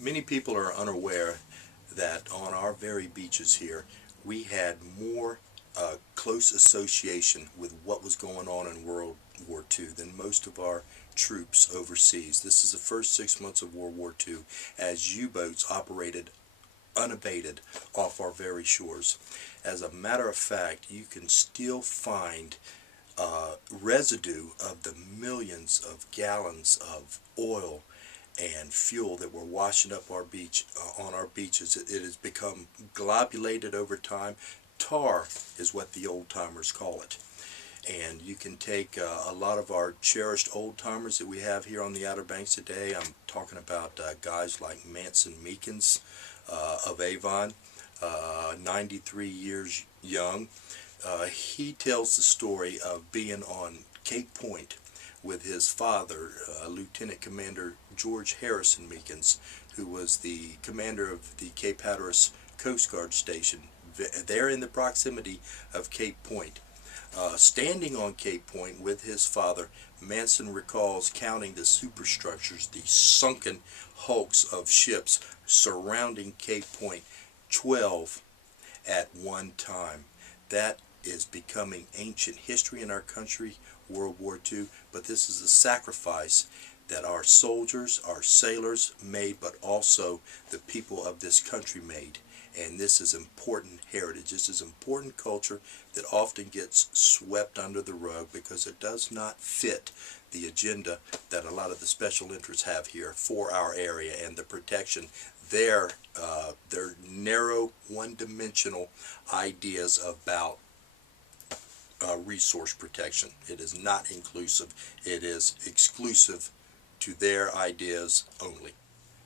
Many people are unaware that on our very beaches here, we had more close association with what was going on in World War II than most of our troops overseas. This is the first 6 months of World War II as U-boats operated unabated off our very shores. As a matter of fact, you can still find residue of the millions of gallons of oil and fuel that were washing up our beach on our beaches. It has become globulated over time. Tar is what the old timers call it. And you can take a lot of our cherished old timers that we have here on the Outer Banks today. I'm talking about guys like Manson Meekins of Avon, 93 years young. He tells the story of being on Cape Point with his father, Lieutenant Commander George Harrison Meekins, who was the commander of the Cape Hatteras Coast Guard Station, there in the proximity of Cape Point. Standing on Cape Point with his father, Manson recalls counting the superstructures, the sunken hulks of ships surrounding Cape Point, 12 at one time. That is becoming ancient history in our country, World War II, but this is a sacrifice that our soldiers, our sailors made, but also the people of this country made. And this is important heritage. This is important culture that often gets swept under the rug because it does not fit the agenda that a lot of the special interests have here for our area and the protection. Their narrow, one-dimensional ideas about resource protection. It is not inclusive. It is exclusive to their ideas only.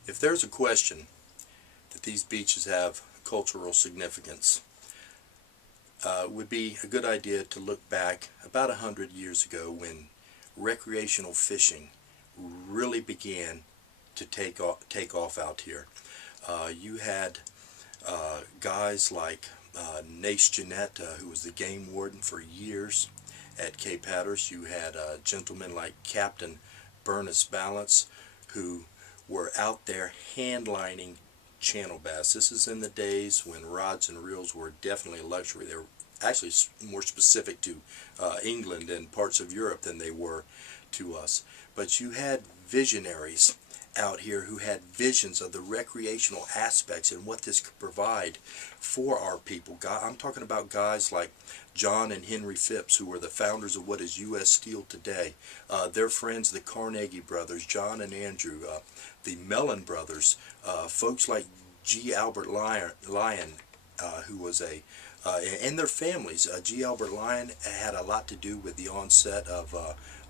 If there's a question that these beaches have cultural significance, it would be a good idea to look back about 100 years ago when recreational fishing really began to take off out here. You had guys like Nace Jeanette, who was the game warden for years at Cape Hatteras. You had gentlemen like Captain Burness Balance, who were out there handlining channel bass. This is in the days when rods and reels were definitely a luxury. They were actually more specific to England and parts of Europe than they were to us. But you had visionaries out here who had visions of the recreational aspects and what this could provide for our people. I'm talking about guys like John and Henry Phipps, who were the founders of what is U.S. Steel today. Their friends, the Carnegie brothers, John and Andrew, the Mellon brothers, folks like G. Albert Lyon, who was and their families. G. Albert Lyon had a lot to do with the onset of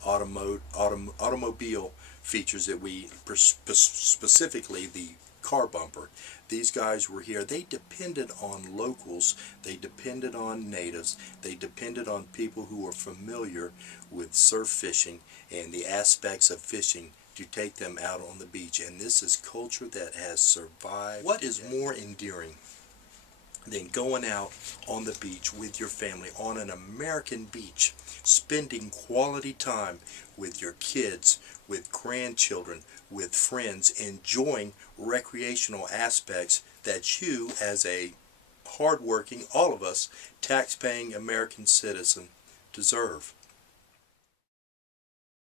automobile features that we, specifically the car bumper. These guys were here. They depended on locals. They depended on natives. They depended on people who were familiar with surf fishing and the aspects of fishing to take them out on the beach. And this is culture that has survived. What is more endearing than going out on the beach with your family on an American beach, spending quality time with your kids, with grandchildren, with friends, enjoying recreational aspects that you, as a hardworking, all of us, tax-paying American citizen, deserve?